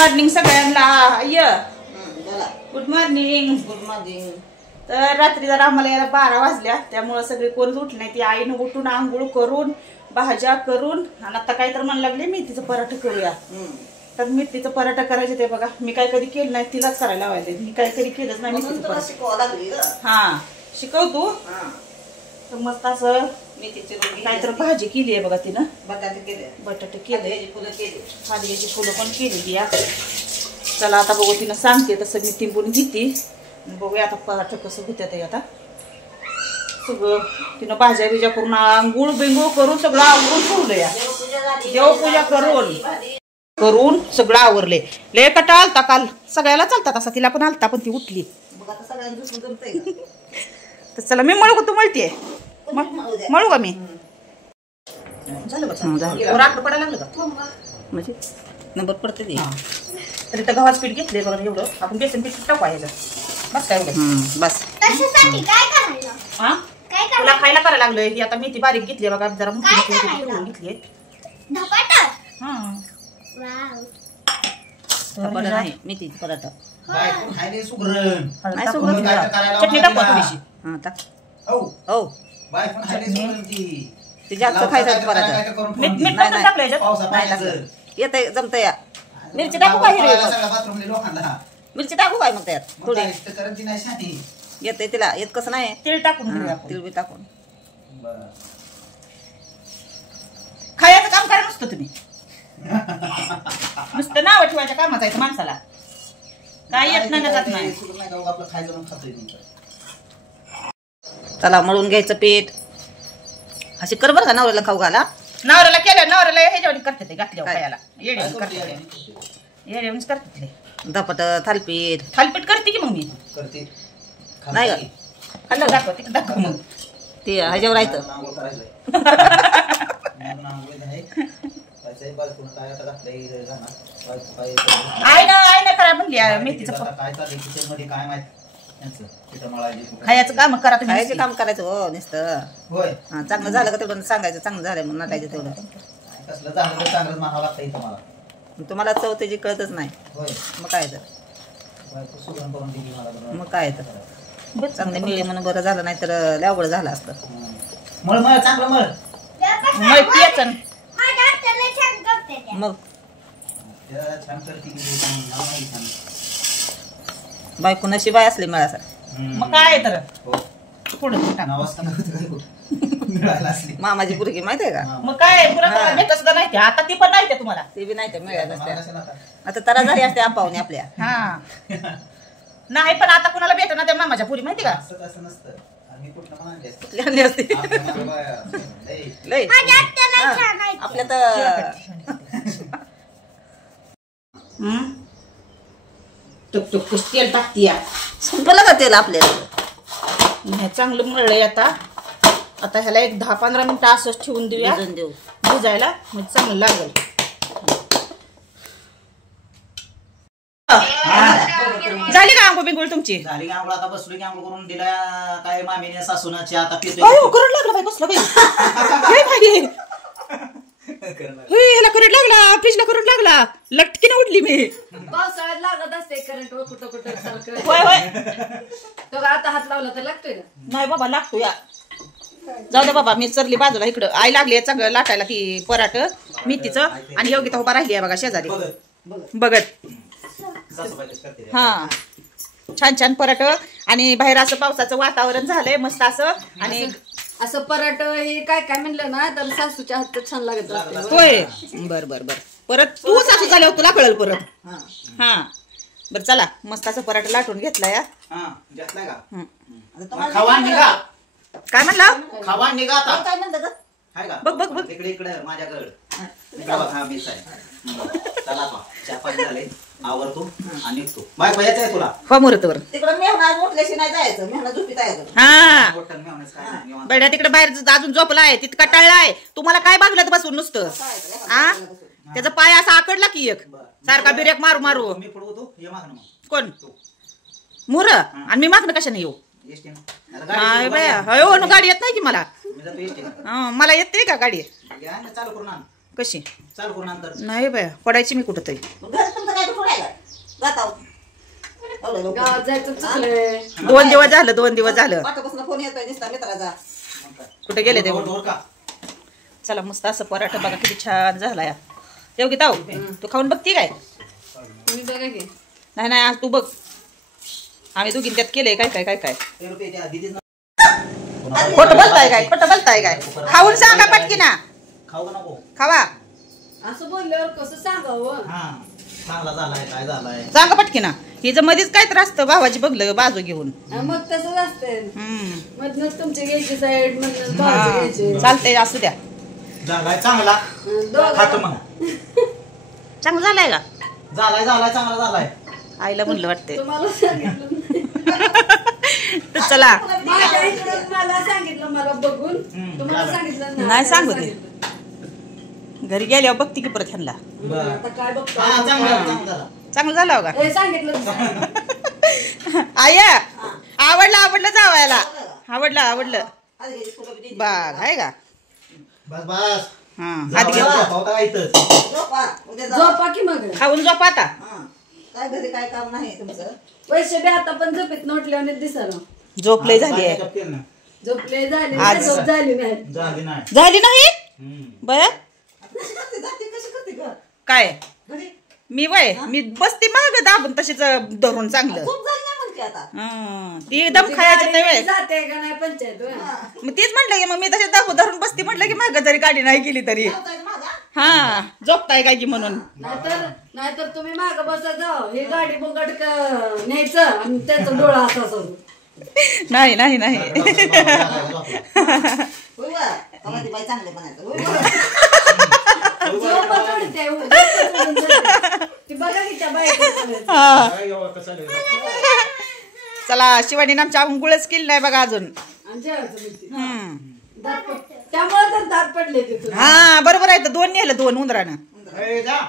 Morning सगळ्यांना. Good morning. Good morning. तर रात्री जरा आम्हाला यायला 12 वाजल्या, त्यामुळे सगळे कोणच उठले नाही. ती आईनं उठून आंघोळ करून भाज्या करून आणि आता काय तर म्हणू लागले मेथीचं पराठा करूया. तर मेथीचं पराठा करायचे ते बघा. मी काय कधी केलं नाही, तिलाच करायला लावायचे. मी काय कधी केलंच नाही मेथीचं पराठा. हा शिकव तू. तर मस्त असं मेथीची काय तर भाजी केली आहे बघा तिनं. बटाटे केले, फादयाची फुलं पण केलेली आहे. चला आता बघू, तिनं सांगते तसं मी तिंबून घेते. बघूया आता पराठा कसं होत्या ते. आता सगळं तिनं भाज्या बिज्या करून आंघोळ बिंगोळ करून सगळं आवरून ठेवलं या. देवपूजा करून सगळं आवरले. लय कटा आलता काल, सगळ्याला चालतात असा. तिला पण आलता, पण ती उठली. तर चला मी मळू का तू मळतीये? मळू का मी? रात्र पडायला लागलं का म्हणजे नंबर पडते ते. तर इथं गव्हाचं पीठ घेतले बघा एवढं. आपण बेसन पीठ टाकू ह्याचं. बस काय एवढं बस. हा तुला खायला करायला लागलोय. ही आता मेथी बारीक घेतली बघा, जरा मोठी घेतली. नाही मेथीची पराठा. चटणी टाकू थोडीशी. हा टाक. हो ते जास्त खायचं पराठा. मीठ टाकलं याच्यात. येत जमत या. मिरची टाकू का हिरवी? मिरची टाकू काय मग त्यात थोडी येत तिला. येत कसं नाही तीळ टाकून तीळ बी टाकून. खायचं काम करा नुसतं तुम्ही. नुसतं नाव ठेवायच्या कामात आहे माणसाला. काय येत नाही जात नाही. चला मळून घ्यायचं पीठ. अशी कर बरं का नवऱ्याला खाऊ घाला. नवऱ्याला केलं, नवऱ्याला ह्याच्यावर करते ते घातल्यावर खायला. येड्यावरच करते ते. धपाट थालपीठ. थालपीठ करते की मग मी नाही का खाल्लं दाखव तिकडे दाखव. मग ते ह्याच्यावर राहायचं. आई ना करा म्हणली मेथीचं खायचं काम करा. खायचं काम करायचं हो नुसतं. हा चांगलं झालं का तेवढं सांगायचं. चांगलं झालं म्हणून नटायचं तेवढं. तुम्हाला चव त्याची कळतच नाही. मग काय तर चांगले मिळे म्हणून बरं झालं, नाही तर अवघड झालं असतं. मग बायको नशिबाय असली मिळासा. मग काय तर मामाची पुरगी माहिती आहे का? मग काय सुद्धा नाही. आता ती पण नाही तुम्हाला. ते बी नाही मिळाल्या. आता तरा झाली असते आपावणे आपल्या. हा नाही पण आता कुणाला भेट ना त्या मामाच्या पुरी माहिती का? आपल्या तर टुक तेल टाकतीया. संपलं का तेल आपल्याला? चांगलं मळलंय. आता ह्याला एक 10-15 मिनिटं असंच ठेवून देऊया भिजायला. म्हणजे चांगलं लागेल. झाली का आंघोळ बिंगोळ तुमची? झाली की आंघोळ. आता बसलो की आंघोळ करून दिला काय मामीने सासूनाची. आता करंट लागला बाई. कसलं बाई ह्याला करंट लागला. फ्रीजला करंट लागला. लटकीने उठली मी. पावसाळ्यात लागत असते करंट कुठं कुठं सारखं. होय आता हात लावला तर लागतोय ना. नाही बाबा लागतो या. जाऊ दे बाबा, मी सरली बाजूला. इकडं आई लागली चांगलं लाटायला ती पराठ मेथीचं. आणि योगिता उभा राहिली आहे बघा शेजारी बघत. हा छान छान पराठ. आणि बाहेर असं पावसाचं वातावरण झालंय मस्त असं. आणि असं पराठ हे काय काय म्हणलं ना तर सासूच्या हातात छान लागत असते. होय बर बर बर. परत तू सासू झाल्यावर तुला कळल परत. हा बर चला मस्त असं पराठा लाटून घेतला या. काय म्हणला? खावा निघा आता. काय म्हणतात बघ बघ बघ इकडे इकडे माझ्याकडे. आवरतो आणि निघतो. बायको यायचं आहे तुला? हो मुहूर्तवर तिकडं मेहना उठल्याशी नाही जायचं. मेहना झोपीत जायचं. हा बैड्या तिकडे बाहेर अजून झोपला आहे. तितका टळलाय. तुम्हाला काय बाजूला बसून नुसतं. हा त्याचा पाय असा आकडला की एक सारखा बिरेक मारू मारू. कोण मुर? आणि मी मागणं कशाने येऊ? नाही बाया हो गाडी येत नाही की मला. मला येते का गाडी? कशी? नाही बाया पडायची मी कुठं तरी. जाता गावात जायचं चुकलंय. 2 दिवस झालं 2 दिवस झालं. वाटापासून फोन येतोय नुसता मित्राचा. कुठे गेले ते? ढोर का चला मस्त असं पराठा बघा किती छान झाला या. तेव्हा ताऊ तू खाऊन बघती काय? तुम्ही बघा की. नाही नाही आज तू बघ. आम्ही दोघींनी त्यात केलंय काय काय काय काय. ते रुपये द्या दीदीच खोटं बोलताय काय? खोटं बोलताय काय? खाऊन सांगा पटकी ना. खाऊ का नको खावा असं बोलल्यावर कसं सांगावं. हा चांगला झालाय काय झालाय सांगा पटकी ना. हिचं मध्येच काय त्रास असतं भावाची बघलं बाजू घेऊन. मग तसंच असते. मधनच तुमचे घ्यायचे साईड मधनच हा, भावाचे घ्यायचे. चालतंय असू द्या. झालाय चांगला खातो दोघं मग चांगलं झालंय का? झालाय झालाय चांगला झालाय आईला म्हणलं वाटतंय. तुम्हाला सांगितलं नाही. तर चला माझ्या इकडून मला सांगितलं मला बघून तुम्हाला सांगितलं नाही सांगू दे. घरी गेल्यावर बघते की परत ह्यांना. बरं. आता काय बघतो. हा चांगला झाला चांगलं झालं हो का? हे सांगितलं. आया आवडलं जावायला. आवडलं आधी घ्यायची फुलं बी द्यायची. बाग आहे का? बस बस हा हात घे. होता का इथंच झोपा, उद्या जा. झोपा की मग. खाऊन झोप आता. हा. काय घरी काय काम नाही तुमचं. पैसे बी आता पण झोपेत नोटल्याने दिसायला. झोप लय झाली आहे. झोपले झाली आज- नाही, झोप झाली नाही. झाली नाही झाली नाही बया कशी करते जाते कशी करते ग काय घरी मी मी बसते महाग दाबून तशीच धरून चांगलं. झोप झाली नाही म्हणते आता. ती एकदम खायची नाही वेळ. जाते का नाही पंचायत होय? मग तेच म्हटलं की मग मी तसे धरून बसते म्हटलं की माग जरी गाडी नाही गेली तरी जायचं मागं. हा झोपताय काय की म्हणून. नाहीतर तुम्ही माग बसा जाऊ हे गाडी बुंगट न्यायचं आणि त्याचं डोळा असा असं. नाही होय बा. कवा ती बाई चांगले बनायचं होय बा. झोपच उडते, झोपच उडून जाते. ती बघा की त्या बायका. हा. चला शिवानीने आमच्या अंघोळच केली नाही बघा अजून. आणि जेवायचं म्हणते. त्यामुळे तर दात पडले ते तुला. हा बरोबर आहे. तर 2 नेलं 2 उंदरानं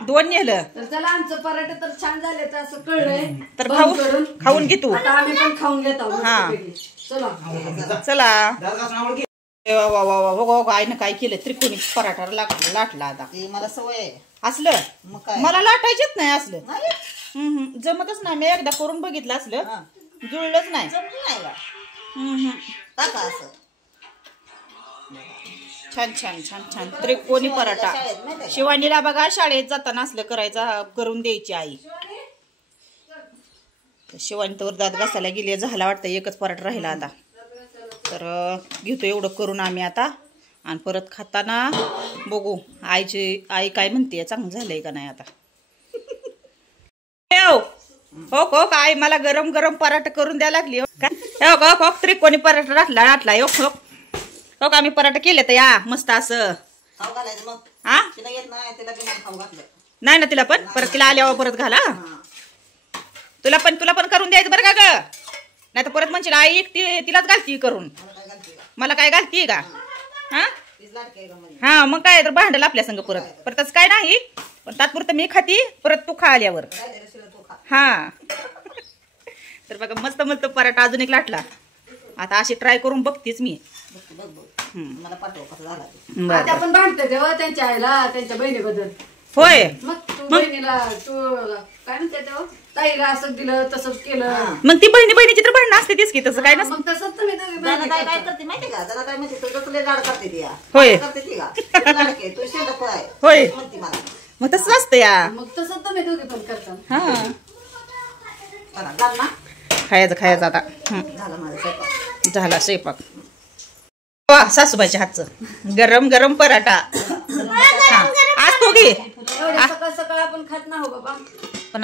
2 नेलं. तर चला आमचं पराठे तर छान झाले तर असं कळलंय. तर बंद करून. खाऊन घे तू. आता आम्ही पण खाऊन घेत आहोत हा. मस्तपैकी. चला चला वा आईनं काय केलं त्रिकोणी पराठा लाटला आता. ती मला सवय आहे. असलं मग काय मला लाटायचेच नाही असलं. नाही जमतच नाही. मी एकदा करून बघितलं असलं हा. जुळलंच नाही. जमलं नाही का हम्म. टाका असं छान छान छान छान त्रिकोणी पराठा. शाळेत माहिती आहे शिवानीला बघा शाळेत जाताना असलं करून द्यायची आई. शिवानी तर दात घासायला गेली. झाला वाटतं एकच पराठा राहिला आता. तर घेतो एवढं करून आम्ही आता. आणि परत खाताना बघू आई काय म्हणते चांगलं झालंय का नाही आता. हो हो काय मला गरम गरम पराठा करून द्यायला लागली. हो त्रिकोणी पराठा लाटला हो का आम्ही पराठा केले तर या मस्त असं. खाऊ घालायचं मग हा तिला येत नाही तिला बी नाही खाऊ घातलं. नाही ना तिला पण परत तिला आल्यावर परत घाला. तुला पण करून द्यायचं बरं का ग. नाही तर परत म्हणशील आई एकटी तिलाच घालती करून. मला काय घालते का मला काय घालतीये का. हा तीच लाडकी आहे का म्हणजे. हा मग काय तर भांडल आपल्या संग परत तसं काय नाही. पण तात्पुरतं मी खाती परत तू खा आल्यावर. राहिलेलं शिळं तू खा. हा तर बघा मस्त मस्त पराठा अजून एक लाटला. आता अशी ट्राय करून बघतीच मी. बघ मला पाठव कसं झाला ते. बरं आता आपण भांडतो तेव्हा त्यांच्या आईला त्यांच्या बहिणीबद्दल. होय. मग तू बहिणीला तू काय म्हणते तेव्हा ताईला असं दिलं तसंच केलं. मग ती बहिणीची तर भांडणं असते तीच की तसं काय नसतं. मग तसंच तुम्ही दोघी त्याला बहिणी काय काय करता. करते माहिती का त्याला काय माहिती तुझं तुला लाड करते ती या. होय. करते ती का तू लाडकी आहे, तू शेंडा आहे होय. म्हणते मला. मग तसंच असतं या. मग तसंच तुम्ही दोघी पण करता. हा चला झालं ना खायचं आता. झालं माझं स्वयंपाक. झाला स्वयंपाक. वा सासूबाईच्या हातचं गरम गरम पराठा. आज तो घे. एवढ्या सकाळ सकाळ आपण खात ना हो बाबा. पण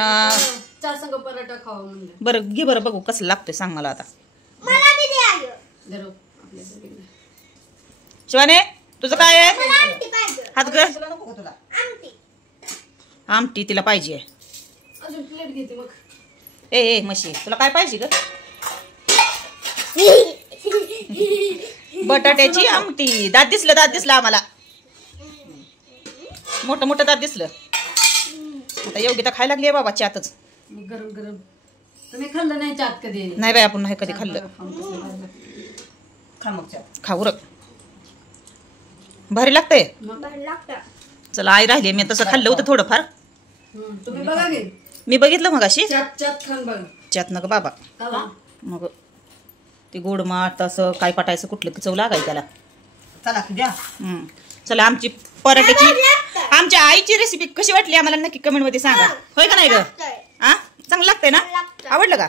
चहा संग पराठा खावा म्हणलं. बरं घे बरं बघू कसं लागतोय सांग मला आता. धरो आपल्या दोघींना. शिवाने तुझं काय आहे हात ग. तुला नको का तुला आमटी तिला पाहिजे. अजून प्लेट घेते मग. ए म्हशी तुला काय पाहिजे ग. बटाट्याची आमटी. दात दिसलं आम्हाला. मोठं दात दिसलं. आता योगी तर खायला लागली बाबा चातच. मग गरम गरम तुम्ही खाल्लं नाही चाट कधी. नाही बाई आपण नाही कधी खाल्लं. खा मग चहा. खाऊ रक भारी लागतंय. मग चला आई राहिली मी तसं खाल्लं होतं थोडंफार. तुम्ही बघा घे मी बघितलं मग अशी चात खान बघ त्यात नग बाबा का मग ते गोड माठ असं काय पटायचं कुठलं की चव लागाय त्याला. चला द्या. चला आमची पराठ्याची आमच्या आईची रेसिपी कशी वाटली आम्हाला नक्की कमेंट मध्ये सांगा. होय का नाही ग? चांगलं लागतंय ना? आवडलं का?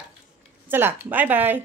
चला बाय बाय.